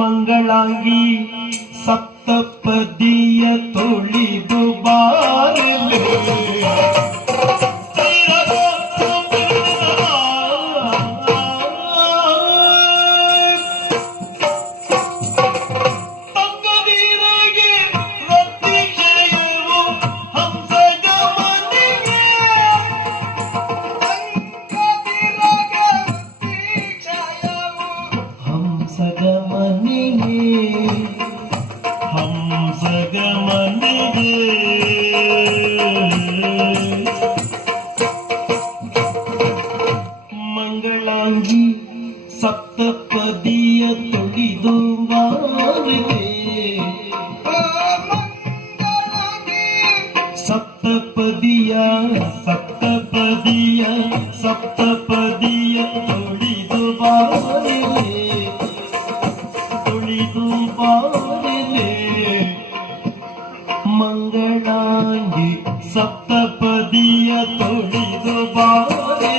மங்களாங்கி சப்தபதிய தொழிபுபா ಸಪ್ತಪದಿಯ ತುಳಿದು ಬಾರಲೆ ಸಪ್ತಪದಿಯ ಸಪ್ತಪದಿಯ ಸಪ್ತಪದಿಯ ತುಳಿದು ಬಾರಲೆ ಮಂಗಳಾಂಗಿ ಸಪ್ತಪದಿಯ ತುಳಿದು ಬಾರಲೆ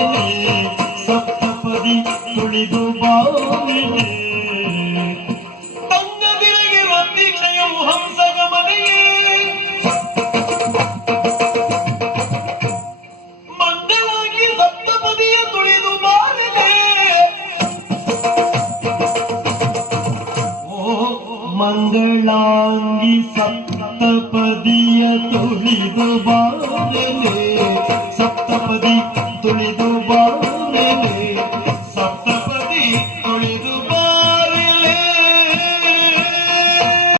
ಸಪ್ತಪದಿ ತುಳಿದು ಬಾರಲೆ ಮಂಗಳಾಂಗಿ ಸಪ್ತಪದಿಯ ತುಳಿದು ಬಾರಲೆ ಸಪ್ತಪದಿ ತುಳಿದು ಬಾರಲೆ.